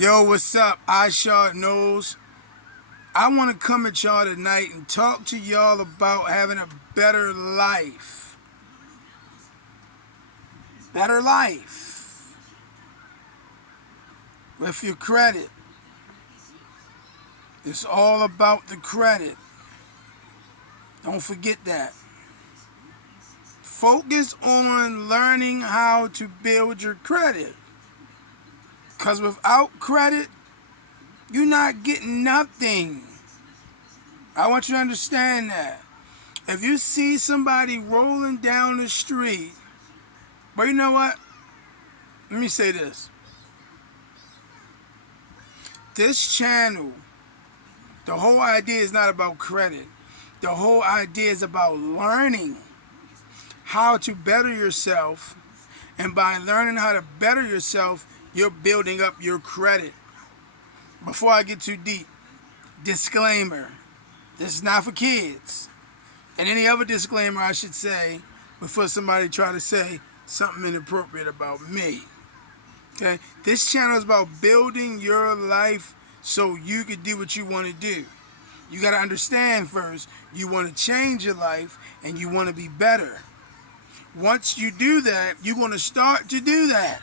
Yo, what's up? I Shard Knows. I want to come at y'all tonight and talk to y'all about having a better life. Better life. With your credit. It's all about the credit. Don't forget that. Focus on learning how to build your credit. Because without credit, you're not getting nothing. I want you to understand that. If you see somebody rolling down the street, but you know what? Let me say this. This channel, the whole idea is not about credit. The whole idea is about learning how to better yourself. And by learning how to better yourself, you're building up your credit. Before I get too deep, disclaimer. This is not for kids. And any other disclaimer I should say before somebody try to say something inappropriate about me. Okay? This channel is about building your life so you can do what you want to do. You got to understand first, you want to change your life and you want to be better. Once you do that, you're going to start to do that.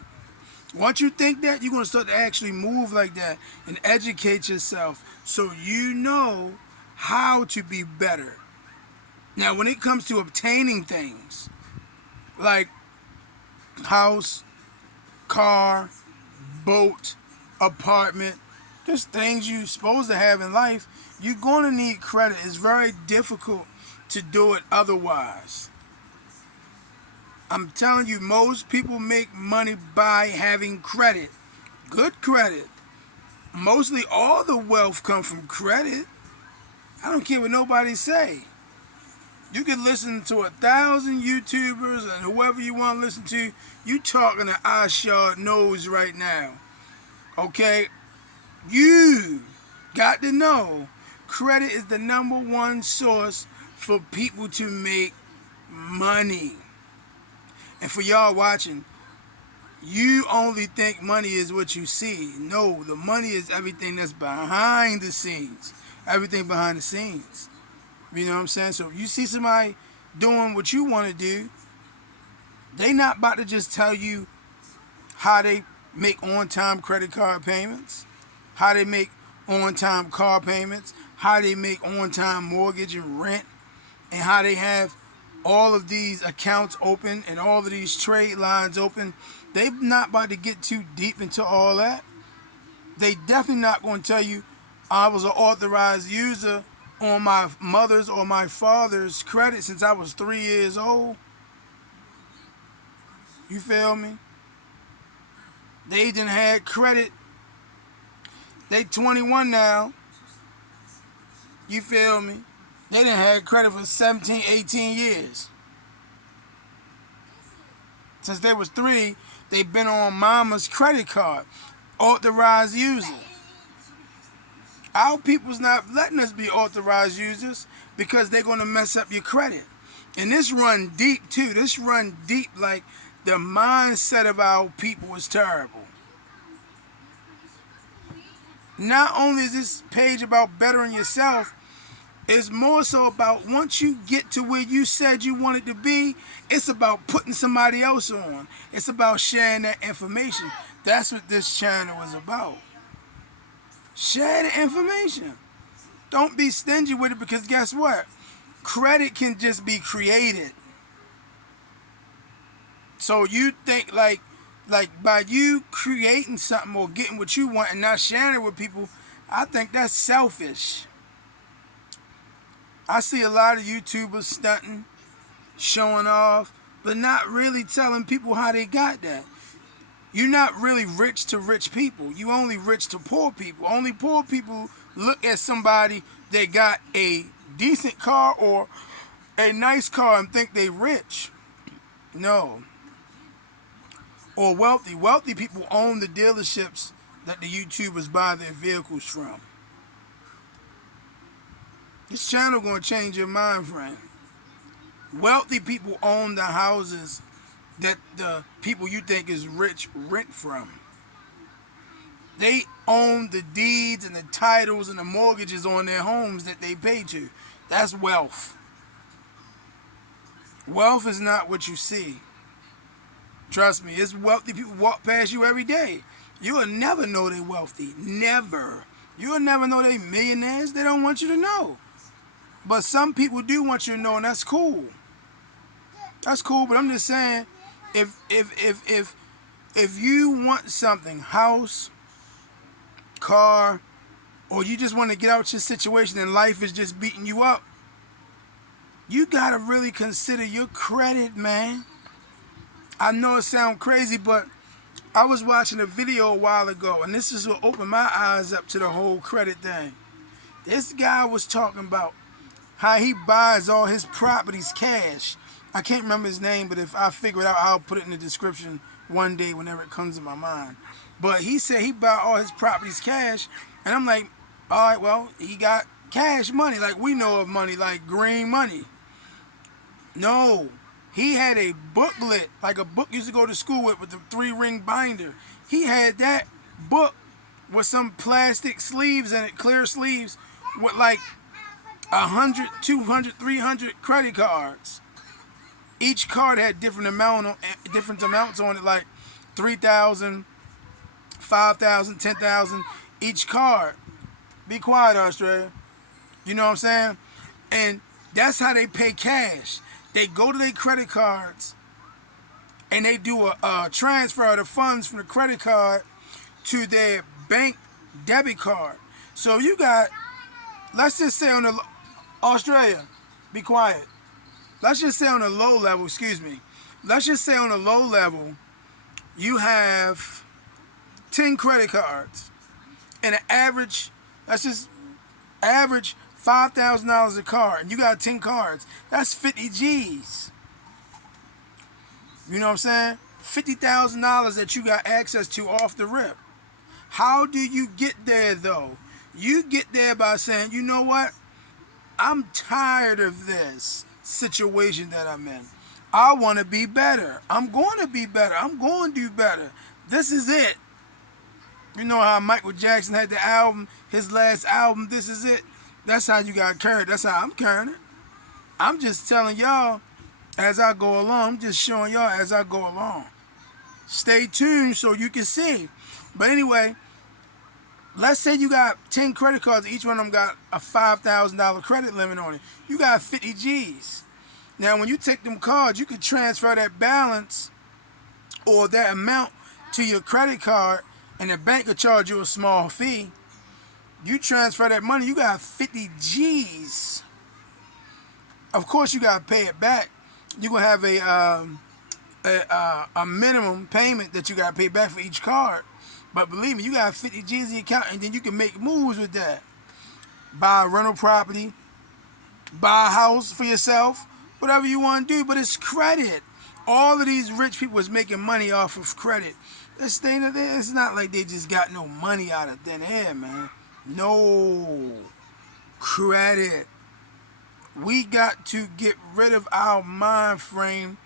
Once you think that, you're going to start to actually move like that and educate yourself so you know how to be better. Now, when it comes to obtaining things like house, car, boat, apartment, there's things you're supposed to have in life, you're going to need credit. It's very difficult to do it otherwise. I'm telling you, most people make money by having credit. Good credit. Mostly all the wealth comes from credit. I don't care what nobody say. You can listen to 1,000 YouTubers and whoever you want to listen to. You talking to I Shard Knows right now. Okay? You got to know credit is the number one source for people to make money. And for y'all watching, you only think money is what you see. No, the money is everything that's behind the scenes. Everything behind the scenes. You know what I'm saying? So if you see somebody doing what you want to do, they not about to just tell you how they make on-time credit card payments, how they make on-time car payments, how they make on-time mortgage and rent, and how they have all of these accounts open and all of these trade lines open. They not about to get too deep into all that. They definitely not going to tell you, I was an authorized user on my mother's or my father's credit since I was 3 years old. You feel me? They done had credit. They 21 now. You feel me? They done had credit for 17, 18 years. Since they was 3, they've been on mama's credit card. Authorized user. Our people's not letting us be authorized users because they're going to mess up your credit. And this run deep too. This run deep like the mindset of our people is terrible. Not only is this page about bettering yourself, it's more so about once you get to where you said you wanted to be, it's about putting somebody else on. It's about sharing that information. That's what this channel is about. Share the information. Don't be stingy with it because guess what? Credit can just be created. So you think like by you creating something or getting what you want and not sharing it with people, I think that's selfish. I see a lot of YouTubers stunting, showing off, but not really telling people how they got that. You're not really rich to rich people. You only rich to poor people. Only poor people look at somebody that got a decent car or a nice car and think they rich. No. Or wealthy. Wealthy people own the dealerships that the YouTubers buy their vehicles from. This channel gonna change your mind, friend. Wealthy people own the houses that the people you think is rich rent from. They own the deeds and the titles and the mortgages on their homes that they pay to. That's wealth. Wealth is not what you see. Trust me, it's wealthy people walk past you every day. You will never know they're wealthy. Never. You will never know they're millionaires. They don't want you to know. But some people do want you to know, and that's cool. That's cool, but I'm just saying, if you want something, house, car, or you just want to get out your situation and life is just beating you up, you gotta really consider your credit, man. I know it sounds crazy, but I was watching a video a while ago, and this is what opened my eyes up to the whole credit thing. This guy was talking about how he buys all his properties cash. I can't remember his name, but if I figure it out, I'll put it in the description one day whenever it comes to my mind. But he said he buy all his properties cash, and I'm like, all right, well, he got cash money, like we know of money, like green money. No, he had a booklet, like a book you used to go to school with the 3-ring binder. He had that book with some plastic sleeves in it, clear sleeves, with like 100, 200, 300 credit cards. Each card had different amounts on it, like 3,000, 5,000, 10,000 each card. Be quiet, Australia. You know what I'm saying? And that's how they pay cash. They go to their credit cards and they do a transfer of the funds from the credit card to their bank debit card. So you got, let's just say on the Australia, be quiet. Let's just say on a low level, excuse me. Let's just say on a low level, you have 10 credit cards and an average, let's just average $5,000 a card, and you got 10 cards. That's 50 G's. You know what I'm saying? $50,000 that you got access to off the rip. How do you get there though? You get there by saying, you know what? I'm tired of this situation that I'm in. I want to be better. I'm going to be better. I'm going to do better. This is it. You know how Michael Jackson had the album, his last album, This Is It? That's how you got carried. That's how I'm carrying it. I'm just telling y'all as I go along. I'm just showing y'all as I go along. Stay tuned so you can see. But anyway, let's say you got 10 credit cards. Each one of them got a $5,000 credit limit on it. You got 50 G's. Now, when you take them cards, you can transfer that balance or that amount to your credit card, and the bank will charge you a small fee. You transfer that money, you got 50 G's. Of course, you got to pay it back. You're going to have a minimum payment that you got to pay back for each card. But believe me, you got 50 G's in your account, and then you can make moves with that. Buy a rental property, buy a house for yourself, whatever you want to do, but it's credit. All of these rich people is making money off of credit. This thing, it's not like they just got no money out of thin air, man. No. Credit. We got to get rid of our mind frame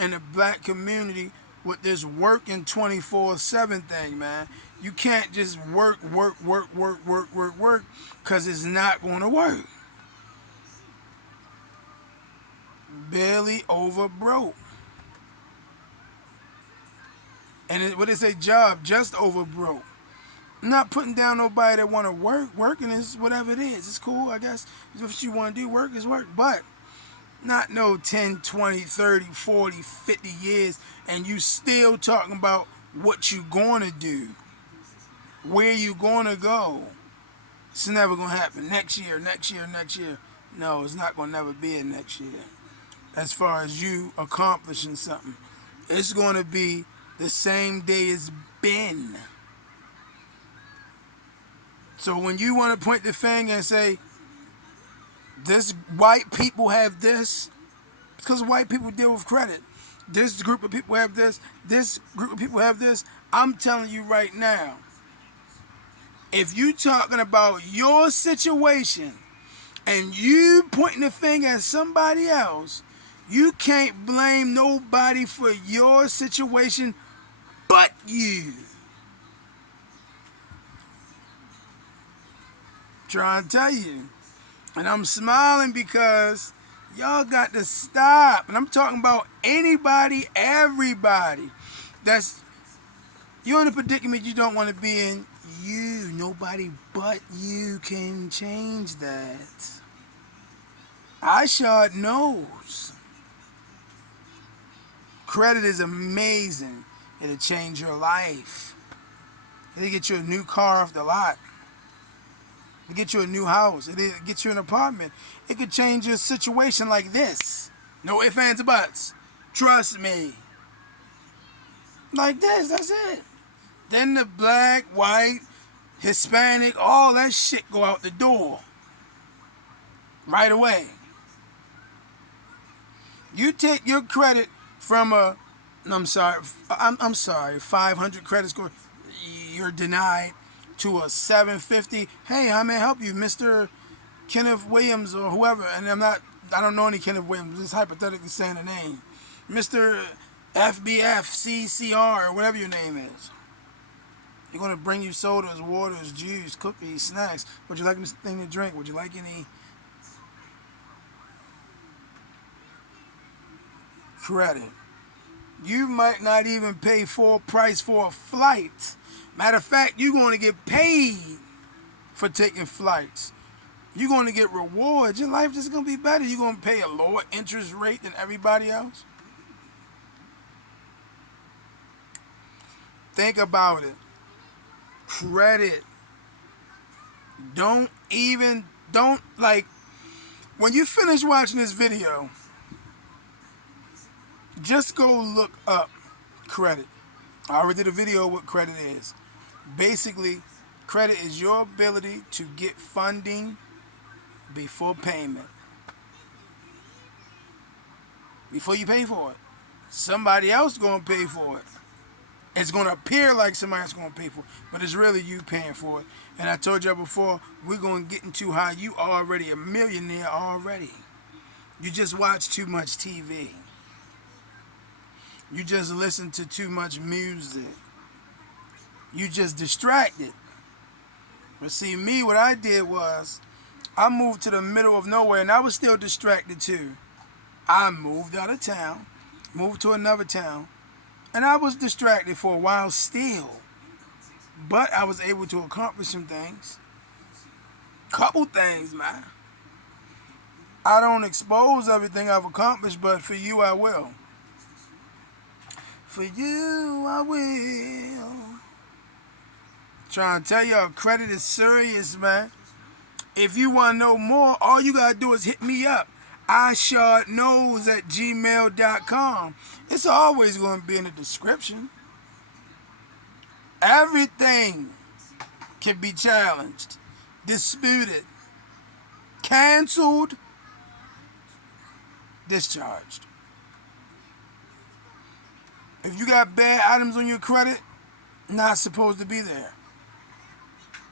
in the black community with this working 24/7 thing, man. You can't just work, because it's not going to work. Barely over broke. And what they say, job just over broke. I'm not putting down nobody that want to work. Working is whatever it is. It's cool, I guess. If you want to do work, is work. But not no 10, 20, 30, 40, 50 years, and you still talking about what you going to do. Where you going to go. It's never going to happen. Next year. No, it's not going to never be a next year. As far as you accomplishing something. It's going to be the same day it's been. So when you want to point the finger and say, this white people have this, because white people deal with credit. This group of people have this group of people have this. I'm telling you right now, if you talking about your situation and you pointing the finger at somebody else, you can't blame nobody for your situation but you. Trying to tell you. And I'm smiling because y'all got to stop. And I'm talking about anybody, everybody. That's you're in a predicament you don't want to be in. You, nobody but you can change that. I sure knows. Credit is amazing. It'll change your life. It'll get you a new car off the lot. It'll get you a new house. It'll get you an apartment. It could change your situation like this. No ifs, ands, or buts. Trust me. Like this, that's it. Then the black, white, Hispanic, all that shit go out the door. Right away. You take your credit from I'm sorry, 500 credit score, you're denied, to a 750. Hey, how may I help you, Mr. Kenneth Williams or whoever? And I don't know any Kenneth Williams. Just hypothetically saying a name, Mr. FBFCCR or whatever your name is. You're gonna bring you sodas, waters, juice, cookies, snacks. Would you like anything to drink? Would you like any credit? You might not even pay full price for a flight. Matter of fact, you're going to get paid for taking flights. You're going to get rewards. Your life is going to be better. You're going to pay a lower interest rate than everybody else. Think about it. Credit. Don't when you finish watching this video, just go look up credit. I already did a video what credit is. Basically, credit is your ability to get funding before payment. Before you pay for it. Somebody else is going to pay for it. It's going to appear like somebody else is going to pay for it, but it's really you paying for it. And I told y'all before, we're going to get into how you already a millionaire already. You just watch too much TV. You just listen to too much music. You just distracted. But see, me, what I did was, I moved to the middle of nowhere, and I was still distracted too. I moved out of town, moved to another town, and I was distracted for a while still. But I was able to accomplish some things. Couple things, man. I don't expose everything I've accomplished, but for you, I will. For you, I will. Trying to tell y'all, credit is serious, man. If you want to know more, all you got to do is hit me up. iShardKnows@gmail.com. It's always going to be in the description. Everything can be challenged, disputed, canceled, discharged. If you got bad items on your credit, not supposed to be there.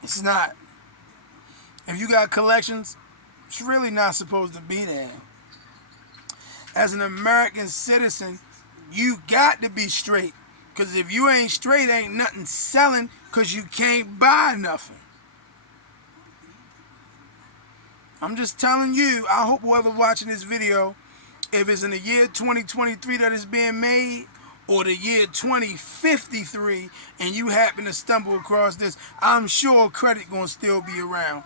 It's not. If you got collections, it's really not supposed to be there. As an American citizen, you got to be straight. Because if you ain't straight, ain't nothing selling because you can't buy nothing. I'm just telling you, I hope whoever's watching this video, if it's in the year 2023 that is being made, or the year 2053, and you happen to stumble across this, I'm sure credit gonna still be around.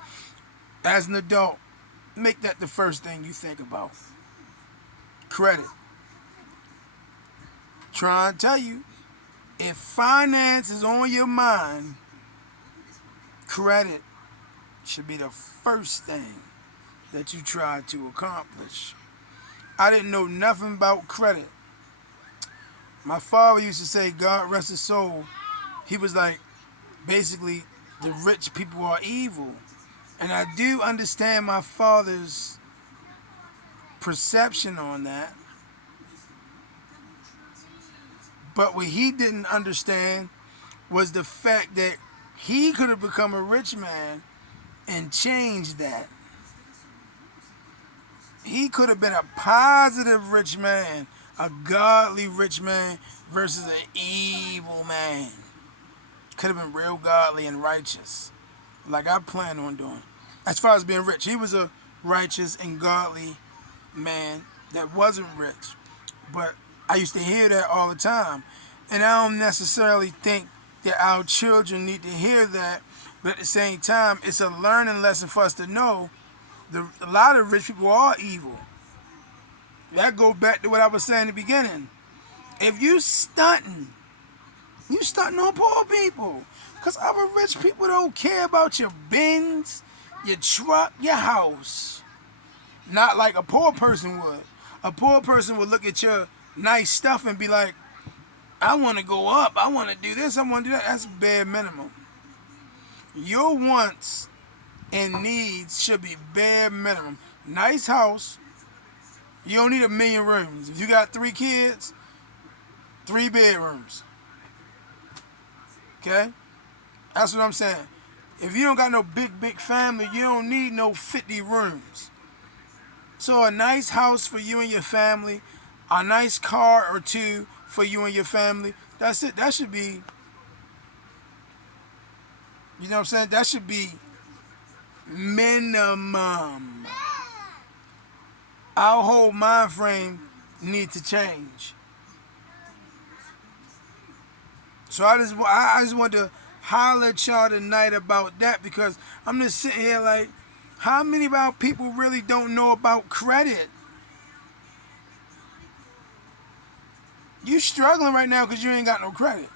As an adult, make that the first thing you think about. Credit. Trying to tell you, if finance is on your mind, credit should be the first thing that you try to accomplish. I didn't know nothing about credit. My father used to say, God rest his soul, he was like, basically, the rich people are evil. And I do understand my father's perception on that. But what he didn't understand was the fact that he could have become a rich man and changed that. He could have been a positive rich man, a godly rich man versus an evil man. Could have been real godly and righteous, like I plan on doing. as far as being rich. He was a righteous and godly man that wasn't rich. But I used to hear that all the time. And I don't necessarily think that our children need to hear that. But at the same time, it's a learning lesson for us to know a lot of rich people are evil. That goes back to what I was saying in the beginning. If you stunting on poor people. Because our rich people don't care about your Benz, your truck, your house. Not like a poor person would. A poor person would look at your nice stuff and be like, I want to go up. I want to do this. I want to do that. That's bare minimum. Your wants and needs should be bare minimum. Nice house. You don't need 1,000,000 rooms. If you got 3 kids, 3 bedrooms. Okay? That's what I'm saying. If you don't got no big family, you don't need no 50 rooms. So a nice house for you and your family, a nice car or 2 for you and your family, that's it. That should be, you know what I'm saying? That should be minimum. Our whole mind frame needs to change. So I just want to holler at y'all tonight about that, because I'm just sitting here like, how many of our people really don't know about credit? You struggling right now because you ain't got no credit.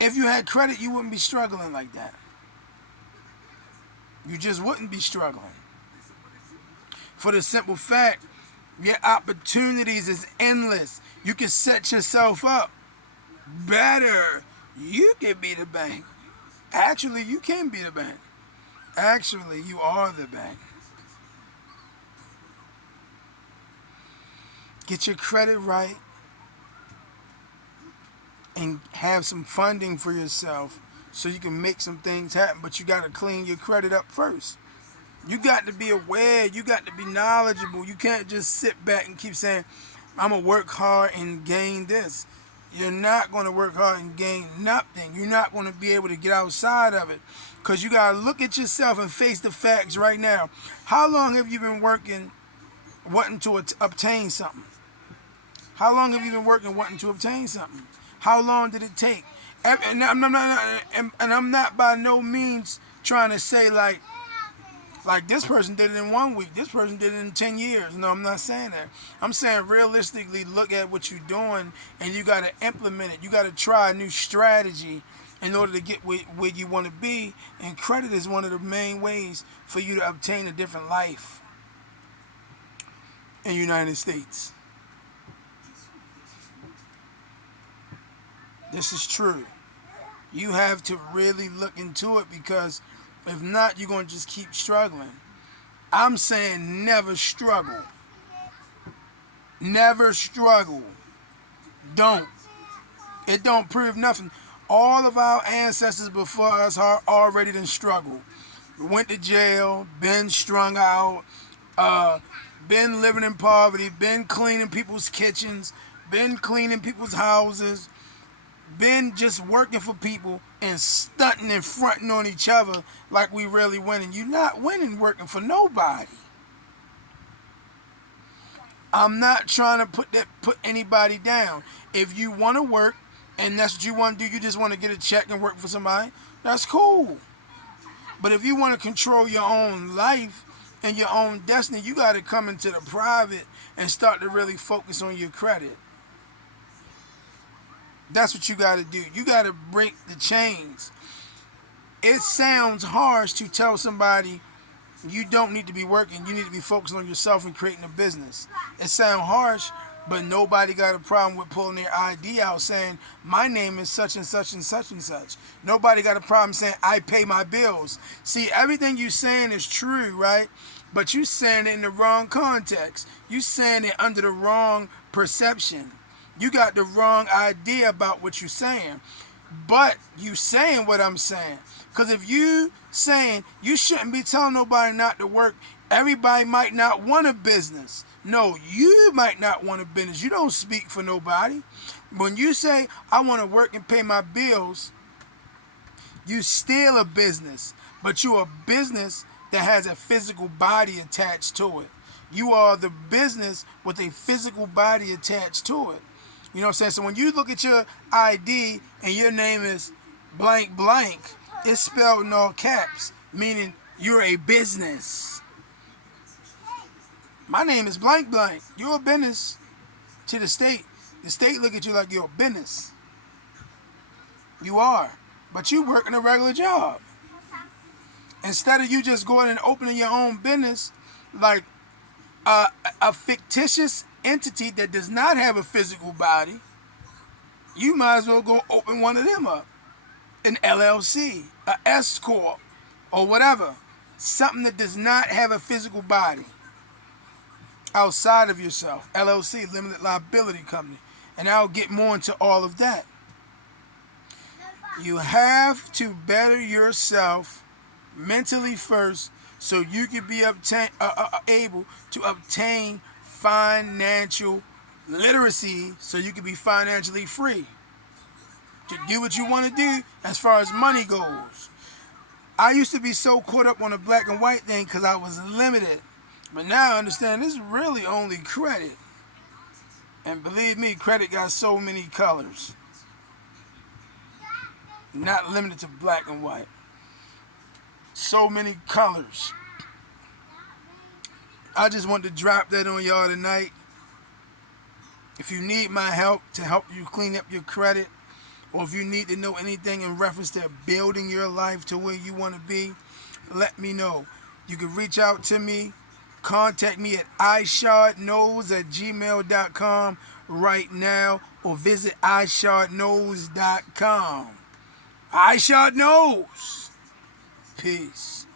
If you had credit, you wouldn't be struggling like that. You just wouldn't be struggling. For the simple fact, your opportunities is endless. You can set yourself up better. You can be the bank. Actually, you can be the bank. Actually, you are the bank. Get your credit right and have some funding for yourself so you can make some things happen. But you got to clean your credit up first. You got to be aware. You got to be knowledgeable. You can't just sit back and keep saying, I'm going to work hard and gain this. You're not going to work hard and gain nothing. You're not going to be able to get outside of it, because you got to look at yourself and face the facts right now. How long have you been working wanting to obtain something? How long have you been working wanting to obtain something? How long did it take? And I'm not by no means trying to say like this person did it in 1 week, this person did it in 10 years. No, I'm not saying that. I'm saying realistically, look at what you're doing and you got to implement it. You got to try a new strategy in order to get where you want to be. And credit is one of the main ways for you to obtain a different life in the United States. This is true. You have to really look into it, because if not, you're going to just keep struggling. I'm saying never struggle. Never struggle. Don't. It don't prove nothing. All of our ancestors before us are already done struggled. Went to jail, been strung out, been living in poverty, been cleaning people's kitchens, been cleaning people's houses, been just working for people and stunting and fronting on each other like we really winning. You're not winning working for nobody. I'm not trying to put anybody down. If you want to work and that's what you want to do, you just want to get a check and work for somebody, that's cool. But if you want to control your own life and your own destiny, you got to come into the private and start to really focus on your credit. That's what you got to do. You got to break the chains. It sounds harsh to tell somebody you don't need to be working. You need to be focused on yourself and creating a business. It sounds harsh, but nobody got a problem with pulling their ID out saying, my name is such and such and such and such. Nobody got a problem saying, I pay my bills. See, everything you're saying is true, right? But you saying it in the wrong context. You saying it under the wrong perception. You got the wrong idea about what you're saying. But you saying what I'm saying. Because if you saying you shouldn't be telling nobody not to work, everybody might not want a business. No, you might not want a business. You don't speak for nobody. When you say, I want to work and pay my bills, You still a business, but you're a business that has a physical body attached to it. You are the business with a physical body attached to it. You know what I'm saying? So when you look at your ID and your name is blank blank, it's spelled in all caps, meaning you're a business. My name is blank blank. You're a business to the state. The state look at you like you're a business. You are. But you working a regular job. Instead of you just going and opening your own business like a fictitious entity that does not have a physical body, you might as well go open one of them up. An LLC, a S Corp, or whatever. Something that does not have a physical body outside of yourself. LLC, limited liability company. And I'll get more into all of that. You have to better yourself mentally first so you can be able to obtain financial literacy so you can be financially free to do what you want to do as far as money goes. I used to be so caught up on the black and white thing because I was limited. But now I understand this is really only credit. And believe me, credit got so many colors. Not limited to black and white. So many colors. I just want to drop that on y'all tonight. If you need my help to help you clean up your credit, or if you need to know anything in reference to building your life to where you want to be, let me know. You can reach out to me. Contact me at ishardknows@gmail.com right now, or visit ishardknows.com. I Shot Knows. Peace.